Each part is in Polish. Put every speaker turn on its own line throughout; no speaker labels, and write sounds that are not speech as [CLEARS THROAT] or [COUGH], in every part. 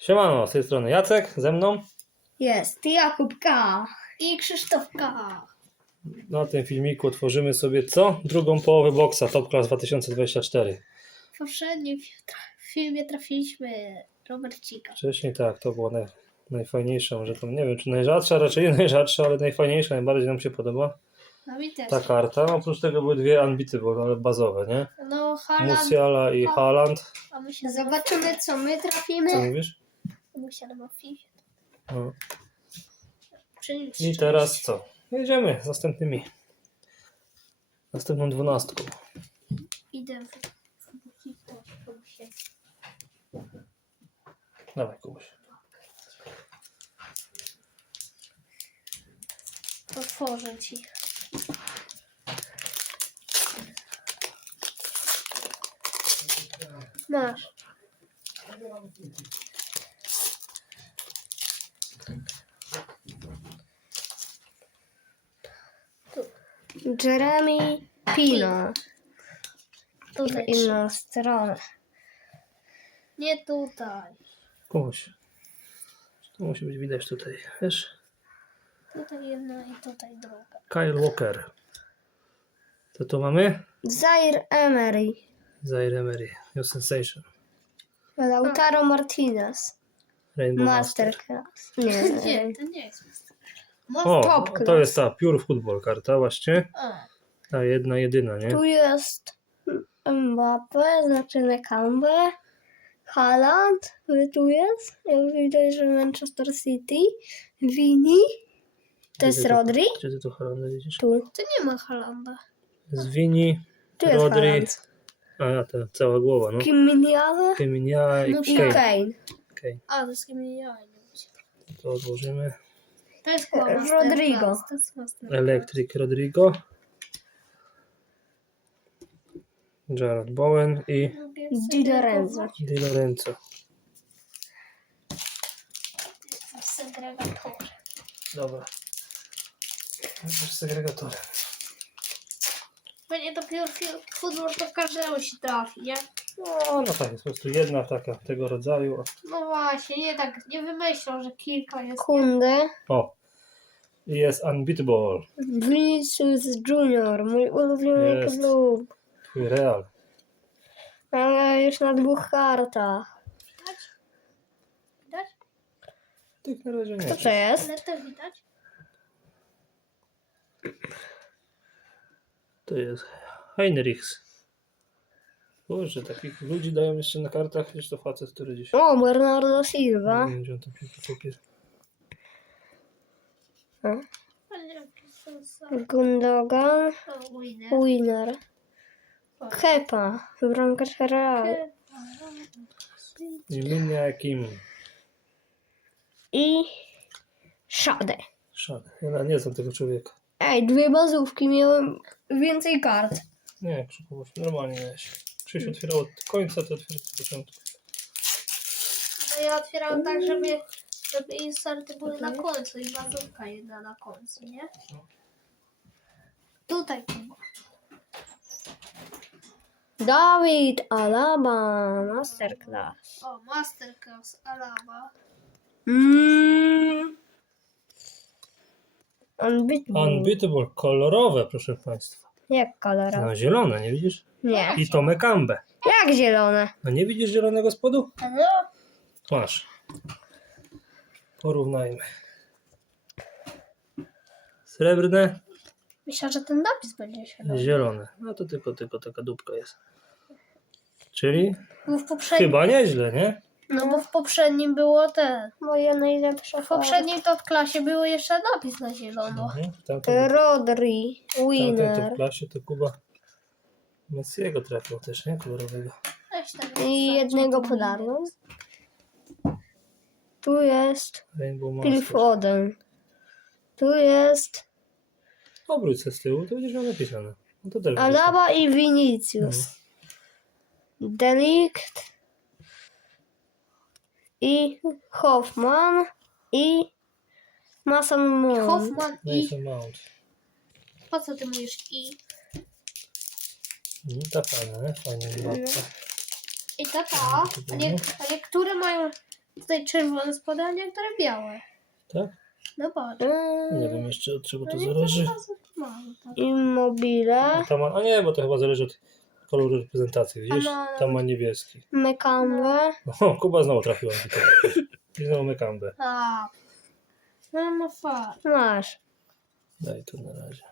Siemano, z tej strony Jacek, ze mną.
Jest Jakub K.
I Krzysztofka.
Na tym filmiku tworzymy sobie co? Drugą połowę boksa Top Class 2024.
W poprzednim filmie trafiliśmy Robercika.
Wcześniej tak, to była naj, najfajniejsza, może tam nie wiem czy najrzadsza, raczej najrzadsza, ale najfajniejsza, najbardziej nam się podoba
No mi też.
ta karta. Oprócz tego były dwie Unbeatable, ale bazowe, nie?
No Haaland,
Musiala i Haaland.
a my się
Zobaczymy, co my
Co
trafimy.
mówisz?
Musiala ma FIFA.
No.
Czyli
I teraz co? Jedziemy z następnymi. Następną dwunastką.
Idę w, się...
Dawaj Kubuś.
Otworzę ci. Masz.
Jeremy Pino. W
Tutaj.
inną stronę.
Nie tutaj.
Kubuś. To musi być widać tutaj, wiesz?
Tutaj jedna i tutaj druga.
Kyle Walker. Co tu mamy?
Zaire Emery.
Zaire Emery. Your Sensation.
Lautaro Martinez.
Rainbow Master.
Masterclass. Nie. [LAUGHS]
Nie, to nie jest Master.
O,
Top
to jest ta Pure Football karta właśnie. Ta jedna, jedyna, nie?
Tu jest Mbappe, znaczy Nekambe. Haaland, który tu jest. Jak widać, że Manchester City. Vini. To jest Rodri.
Gdzie ty tu Holanda widzisz?
Tu.
to nie ma Halanda.
Z Vini,
Tu jest
Rodri.
Haaland.
A, ta cała głowa, no.
Kim Miniale
Keminia i
No
i
Kane.
Kane.
Okej,
A, to jest Kamienia.
to odłożymy.
To jest
Rodrigo.
To jest Masterclass.
Electric Rodrigo. Jared Bowen i
Lubię
Di
sobie
Lorenzo.
Di Lorenzo.
w segregatorze.
Dobra. Już segregatorem.
Będzie to pure futbol, to każdemu się trafi, nie?
No, no tak, jest po prostu jedna taka tego rodzaju.
No właśnie, nie tak, nie wymyślą, że kilka jest.
Kunde.
O! I jest Unbeatable.
Vinicius Junior, mój ulubiony
Jest.
klub.
Twój Real.
Ale już na dwóch kartach.
Widać? Widać?
Tych na razie nie.
Co to jest?
Ale to widać?
To jest Heinrichs. Boże, takich ludzi dają jeszcze na kartach, jeszcze to facet, który gdzieś...
O, Bernardo Silva.
Nie wiem, gdzie on tam się kupił.
Ale to jest
Gundogan.
o, winner.
Kepa. Bramkarz Real.
Imienia Kim.
I Szade.
Szan. Ja nie znam tego człowieka.
Ej, dwie bazówki, miałem więcej kart.
Nie, Krzyku, normalnie miałeś. Krzysiu otwierał od końca, to otwierał od początku.
No ja otwierałem tak, żeby, żeby inserty były na końcu i bazówka jedna na końcu, nie? Tutaj chyba.
Dawid Alaba. Masterclass.
O, Masterclass Alaba.
Mmm. Unbeatable.
Unbeatable, kolorowe, proszę Państwa.
Jak kolorowe?
No zielone, nie widzisz?
Nie.
I to Mekambe.
Jak zielone?
No nie widzisz zielonego spodu?
No,
Masz. Porównajmy. Srebrne,
myślę, że ten napis będzie się robił.
zielone. No to tylko, tylko taka dupka jest. Czyli
w poprzednim,
chyba nieźle, nie?
No bo w poprzednim było te.
Moja najlepsza
W poprzednim to w klasie było jeszcze napis na zielono.
Mhm. W tamtym,
Rodri.
w tamtym
Winner.
to klasie to Kuba Messiego trafił też, nie? Kolorowego.
Weź tam
I jednego
to
podarłem. Tu jest
Rainbow
Phil
Master.
Foden. Tu jest
Obróć się z tyłu, to będziesz miał napisane. No to też będzie
Alaba i Vinicius. Delikt. I Hoffman. I Mason Moon.
Hoffman i...
Mason Mount.
Po co ty mówisz i?
Mhm, ta fajna, nie? Fajna
No.
I to ta. A, nie, a niektóre mają Tutaj czerwone spody, a niektóre białe.
Tak?
No patrz.
Mm,
Nie wiem jeszcze od czego
No
to
niektóre
zależy.
tak.
Immobile,
Tam ma, a nie, bo to chyba zależy od koloru reprezentacji. Widzisz?
A ma-
Tam ma niebieski.
Mekambe,
O, [LAUGHS] Kuba znowu trafiła. I znowu mekambę.
A. No ma far.
masz.
Daj tu na razie.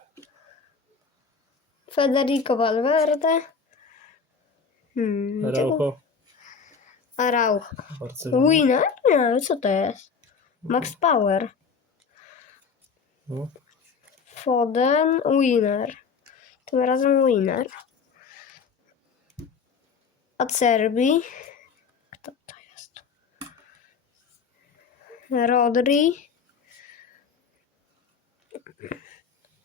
Federico Valverde. Hmm,
Araujo.
Araujo.
Barcelona.
Winner? Nie, co to jest? Max Power.
No.
Foden, winner. Tym razem winner. Od Serbii. Kto to jest? Rodri.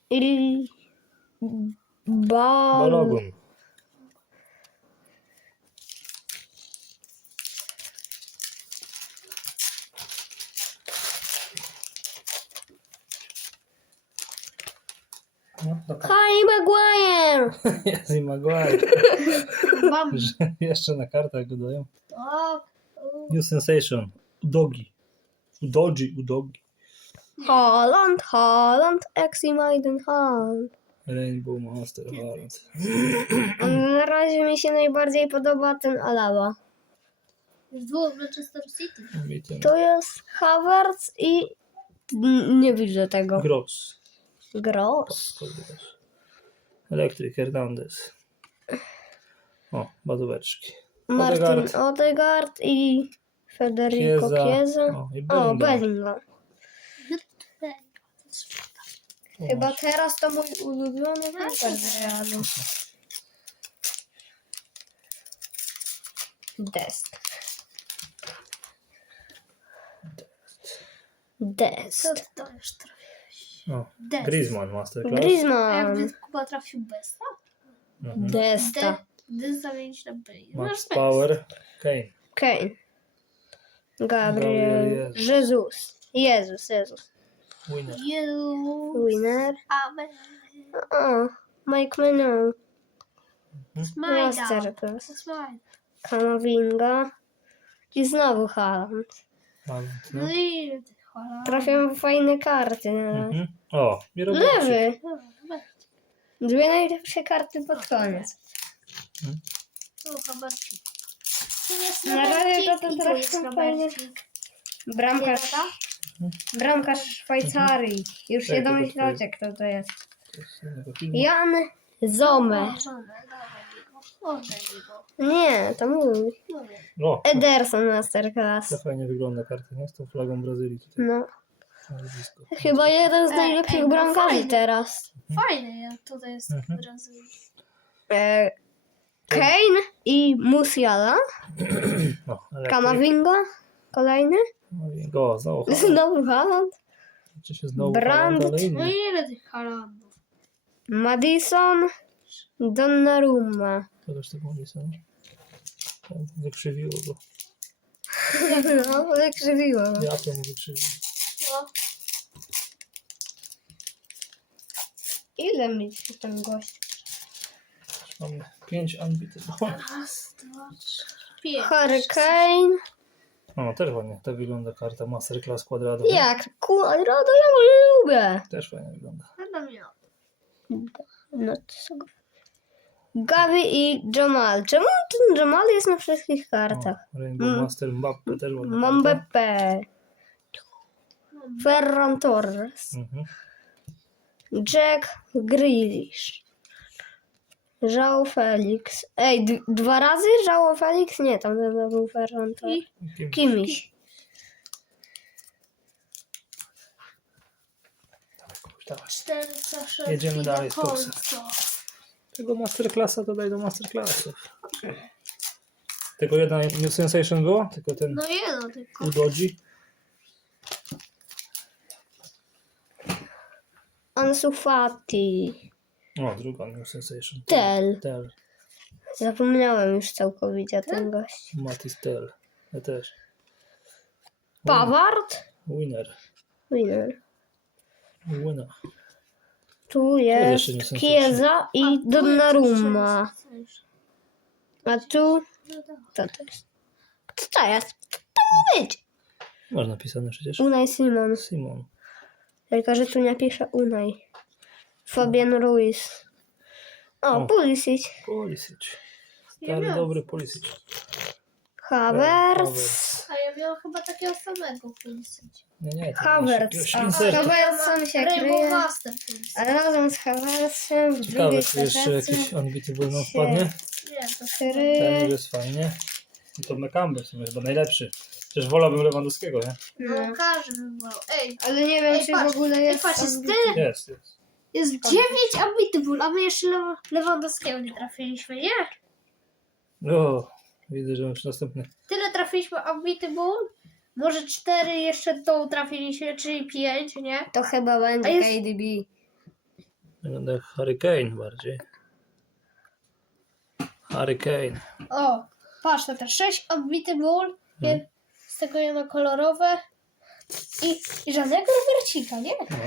I Bal...
Balogun. No, dobra.
Harry Maguire! [LAUGHS]
Jest i Maguire.
Mam. [LAUGHS]
Że Jeszcze na kartach go dają.
Tak.
New Sensation. Udogi. Udogi, Udogi.
Holland, Holland, Exi Maiden Holland.
Rainbow Master Haaland.
Na razie mi się najbardziej podoba ten Alaba.
Z dwóch Manchester City.
Ten
To jest Havertz i n- nie widzę tego.
Gross.
Gross.
Elektryk Hernandez. O, bazóweczki.
Martin
Odegaard.
Odegaard i Federico
Chiesa.
Chiesa.
O, i
O,
Bellingham.
Chyba teraz to mój ulubiony z Realu. Dest. Dest.
Co to trafiłeś?
O,
Dest.
Griezmann Masterclass.
Griezmann.
jakby Kuba trafił Besta?
Mhm.
Desta.
D, D zamienić na B.
Max Power. Kane.
Kane.
Gabriel
Gabriel.
Jezus.
Jezus. Jezus.
Winner.
You.
Winner.
Amen.
O, Mike Menu.
Smajda.
Masterclass.
Smajda.
Kamavinga. I znowu Haaland.
Haaland, no.
No i cholera.
Trafiam w fajne karty. na razie.
Mhm. O, Mirogowski.
Lewy.
No.
Dwie najlepsze karty pod koniec.
No. Tu jest
Na razie to to
Habercik i tu
trochę
jest
fajnie. Bramkarz, bramkarz Szwajcarii. Już się
Tak, to
domyślacie, kto to jest.
To jest z innego filmu.
Jan
dawaj
Nie, to mój.
No.
O,
Ederson Masterclass.
to fajnie wygląda karta, nie? Z tą flagą Brazylii tutaj.
No. Chyba jeden z
Ej,
najlepszych
ej, no
bramkarzy
fajnie.
teraz.
Fajny jak tutaj jest
Mhm.
Brazylii.
E, Kane i Musiala. [CLEARS THROAT]
O, elektryk.
Kamavinga. Kolejny.
No go, znowu Haaland.
Znowu Haaland.
Czy się znowu
Brandt.
Ale
No
inny.
ile tych Halandów?
Madison. Donnarumma.
To też tak mówi sobie. Wykrzywiło go. [LAUGHS]
No, wykrzywiło.
Ja to mu wykrzywiło.
No.
Ile mi ten gość?
Mamy pięć ambitów.
Raz, dwa, trzy, pięć.
Hurricane.
O, też ładnie. To wygląda karta Masterclass Quadrado.
Jak? Quadrado ja lubię.
Też fajnie wygląda.
Będę miał.
No to są... Gavi i Jamal. Czemu ten Jamal jest na wszystkich kartach?
O, Rainbow
Mm.
Master Mbappe też karta.
Mambepe. Ferran Torres.
Mhm.
Jack Grealish. João Felix. Ej, d- dwa razy João Felix? Nie, tam to był Ferran Torres.
I
Kim?
Kimiś.
Dawaj, kogoś, dawaj.
406
Jedziemy dalej z koksem. Tego Masterclassa to daj do Masterclassów. Tylko jedna New Sensation było? Tylko ten
No jedno tylko.
Udoji?
Ansu Fati.
O, druga New Sensation.
Tel.
Tel.
Zapomniałem już całkowicie ten gość.
Matis Tel. Ja też.
Paward?
Winner.
Winner.
Winner.
Tu
jeszcze
jest
nie są
Chiesa i Donnarumma. A tu...
No.
Co to jest? Co to jest? Co to ma być?
Masz napisane przecież.
Unai Simon.
Simon.
Tylko, że tu nie pisze Unai. Fabian Ruiz. O,
O.
Pulisic.
Pulisic. Stary, dobry Pulisic.
Havertz.
Havertz.
A ja miałam chyba takiego samego Pulisic.
Nie, nie. to
Havertz.
jakiegoś
A,
insertu.
Havertzem się
Rainbow
kryje.
Master Pulisic.
A razem z Havertzem w
Ciekawe,
drugiej
czy jeszcze jakiś unbeatable nam wpadnie.
Nie, to
Ten
kryje.
jest fajnie. I to Mekambe w sumie chyba najlepszy. Przecież wolałbym Lewandowskiego, nie?
No,
No.
każdy by był. Ej,
Ale nie wiem,
Ej,
czy
patrz,
w ogóle jest
patrz, jest tyle,
Jest, jest.
jest 9 Unbeatable, a my jeszcze Lew- Lewandowskiego nie trafiliśmy, nie?
O, widzę, że już następny.
Tyle trafiliśmy Unbeatable, może 4 jeszcze tą trafiliśmy, czyli 5, nie?
To chyba będzie
A jest-
KDB.
Wygląda jak Hurricane bardziej. Hurricane.
O, patrz, to też 6 Unbeatable,
Hmm.
jed- z tego jedno kolorowe i, i żadnego Robercika, nie?
No.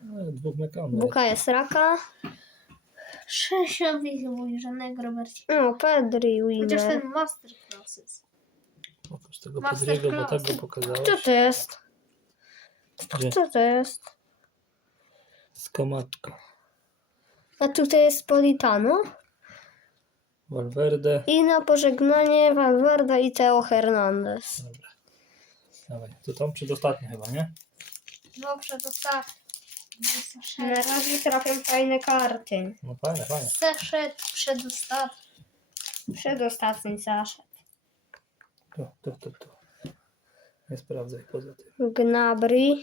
No, Dwóch Mekambe.
Buka jest raka.
6 Unbeatable i żadnego Robercika.
No, Pedri,
Chociaż
winner.
ten Masterclasses.
Pokaż tego
Master
Pedriego, bo tak go pokazałeś.
Co to jest?
Gdzie?
Co to jest?
Skamatka.
A tutaj jest Politano.
Valverde.
I na pożegnanie Valverde i Teo Hernandez.
Dobra. Dawaj, to tam przedostatnie chyba, nie?
No, przedostatni.
Na razie trafią fajne karty.
No fajne, fajne.
Zeszedł przedostatni.
Przedostatni zaszedł.
Tu, tu, tu, tu. Nie sprawdzaj poza tym.
Gnabry.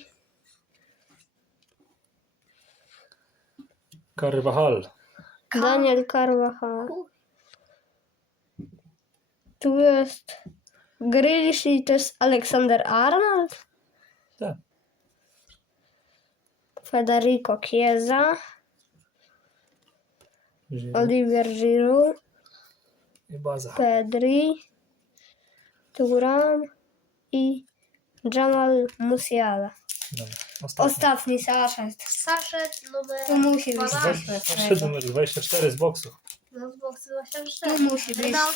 Carvajal.
Daniel Carvajal. Tu jest Grealish i to jest Aleksander Arnold.
Tak.
Federico Chiesa.
Giroud
Olivier Giroud.
I baza.
Pedri. Turan. I Jamal Musiala.
Dobra. Ostatni.
Ostatni. Zaszedł
numer
Tu musi być
12.
Zaszedł numer 24 z boksu.
No z boksy
Tu
24.
musi być.
Na,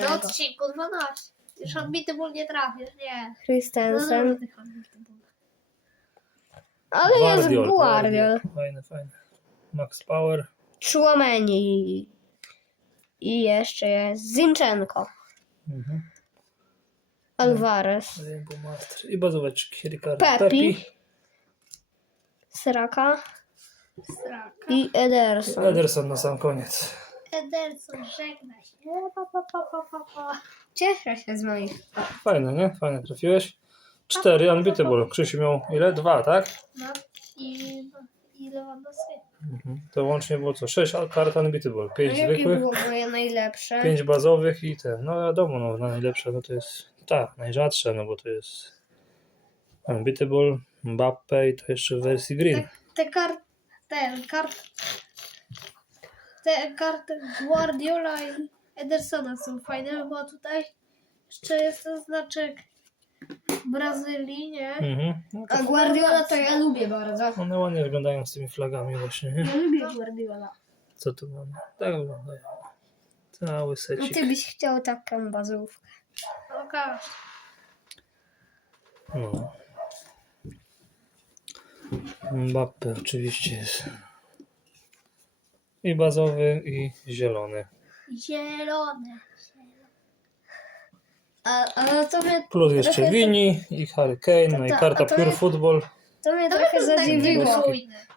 Na
odcinku 12. Już odbity ból nie trafisz, nie. No
Christensen.
tych odbitych ból.
Ale jest
Guardiol. Fajne, fajne. Max Power.
Chouameni. I jeszcze jest Zinchenko.
Mhm.
Alvarez.
Rainbow Master. I bazóweczki. Ricardo
Pepi. Sraka.
Straka.
I Ederson.
Ederson na sam koniec.
Ederson, żegnaj się. Pa, pa, pa, pa, pa, pa.
Cieszę się z moich.
Fajne, nie? Fajne trafiłeś. Cztery unbeatable. Krzysiu miał ile? Dwa, tak?
No i, i Lewandowski.
Mhm. To łącznie było co? Sześć kart unbeatable. Pięć
Jakie
zwykłych.
było moje najlepsze?
Pięć bazowych i ten. No wiadomo, no, na najlepsze no to jest tak, najrzadsze, no bo to jest Unbeatable, Mbappe i to jeszcze w wersji green.
Te kart, ten kart, te karty Guardiola i Edersona są fajne, bo tutaj jeszcze jest ten znaczek Brazylii, nie?
Mhm. No,
A Guardiola to ja lubię bardzo.
one ładnie wyglądają z tymi flagami właśnie, nie?
Ja [LAUGHS] lubię Guardiola.
Co tu mamy? Tak wyglądają. Cały
A
secik.
ty byś chciał taką bazówkę.
Okej.
No. Mbappe oczywiście jest. I bazowy, i zielony.
Zielone.
A, ale to mnie,
Plus jeszcze
Trochę
Vini i Hurricane, no i
To- to-
karta
a to
Pure
jest-
Football.
to mnie
To
trochę
jak
zadziwiło.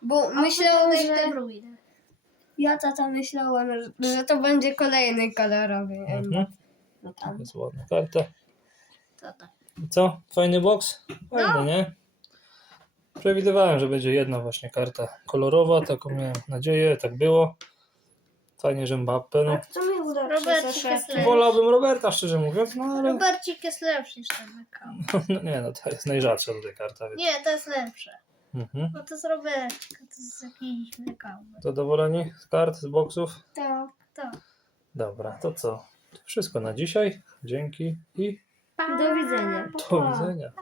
Bo
A
myślałem, że ja tata myślałem, że to będzie kolejny kolorowy.
Mhm.
No
To
tam.
jest ładna karta.
To tak.
I co? Fajny box? Fajny, nie? Przewidywałem, że będzie jedna właśnie karta kolorowa, taką miałem nadzieję, tak było. Fajnie, że Mbappe, no.
Kto mi uda
Robercik jest lepszy.
Wolałbym Roberta, szczerze mówiąc, no ale...
Robercik jest lepszy niż ten Mekał. [LAUGHS]
No nie, no to jest najrzadsza tutaj karta, więc...
Nie, to jest lepsze.
Mhm.
No to jest Robercik, to jest jakiś Mekał.
Zadowoleni z kart, z boxów?
Tak.
Tak.
Dobra, to co? To wszystko na dzisiaj. Dzięki i
Do widzenia.
do widzenia.
Pa.